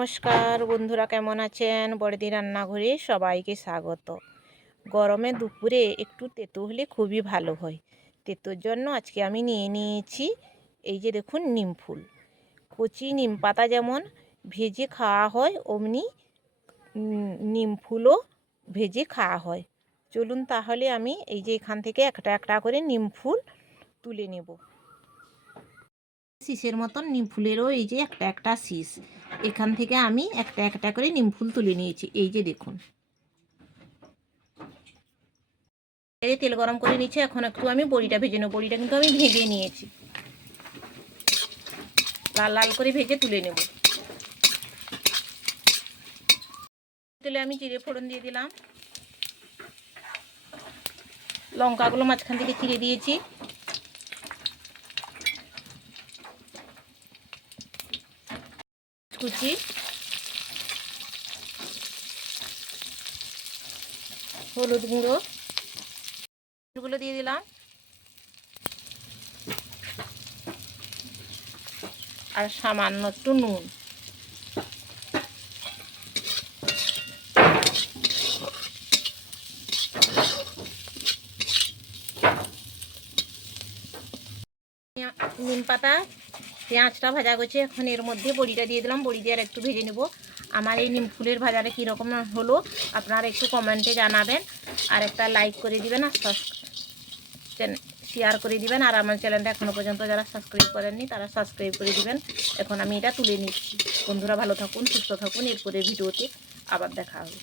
নমস্কার বন্ধুরা, কেমন আছেন? বড়দি রান্নাঘরে সবাইকে স্বাগত। গরমে দুপুরে একটু তেতো হলে খুবই ভালো হয়। তেতোর জন্য আজকে আমি নিয়ে নিয়েছি এই যে দেখুন নিম ফুল। কচি নিম পাতা যেমন ভেজে খাওয়া হয়, অমনি নিম ফুলও ভেজে খাওয়া হয়। চলুন তাহলে আমি এই যে এখান থেকে একটা একটা করে নিম ফুল তুলে নেব। শীষের মতন নিম ফুলেরও এই যে একটা একটা শীষ, এখান থেকে আমি একটা একটা করে নিম ফুল তুলে নিয়েছি। এই যে দেখুন, এই তেল গরম করে নিচ্ছি। এখন একটু আমি বড়িটা ভেজে নেব। বড়িটা কিন্তু আমি ভেজে নিয়েছি, লাল লাল করে ভেজে তুলে নেব। তেলে আমি জিরে ফোড়ন দিয়ে দিলাম, লঙ্কাগুলো মাঝখান থেকে চিড়ে দিয়েছি, কুচি, হলুদ গুঁড়ো গুলো দিয়ে দিলাম, আর সামান্য একটু নুন। নিম পাতা পেঁয়াজটা ভাজা করছে, এখন এর মধ্যে বড়িটা দিয়ে দিলাম। বড়ি দিয়ে আর একটু ভেজে নেব। আমার এই নিম ফুলের ভাজাটা কীরকম হলো আপনারা একটু কমেন্টে জানাবেন, আর একটা লাইক করে দিবেন, আর শেয়ার করে দিবেন। আর আমার চ্যানেলটা এখনও পর্যন্ত যারা সাবস্ক্রাইব করেননি তারা সাবস্ক্রাইব করে দিবেন। এখন আমি এটা তুলে নিচ্ছি। বন্ধুরা ভালো থাকুন, সুস্থ থাকুন। এরপরে ভিডিওতে আবার দেখা হবে।